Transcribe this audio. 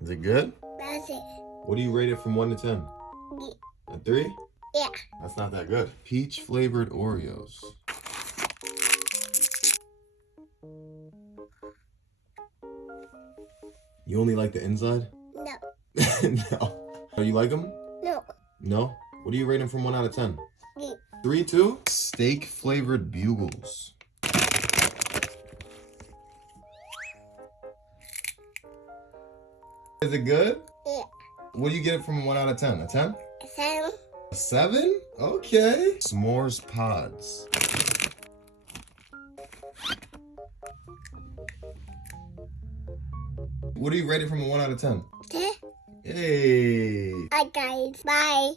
Is it good? That's it. What do you rate it from 1 to 10? A 3? Yeah. That's not that good. Peach flavored Oreos. You only like the inside? No. No. Oh, you like them? No. No? What do you rate them from 1 out of 10? 3. 3 too? Steak flavored bugles. Is it good? Yeah. What do you get it from 1 out of 10? A 10? 7. A 7? Okay. S'mores pods. What do you rate it from a 1 out of 10? 10. Hey. Hi guys. Bye.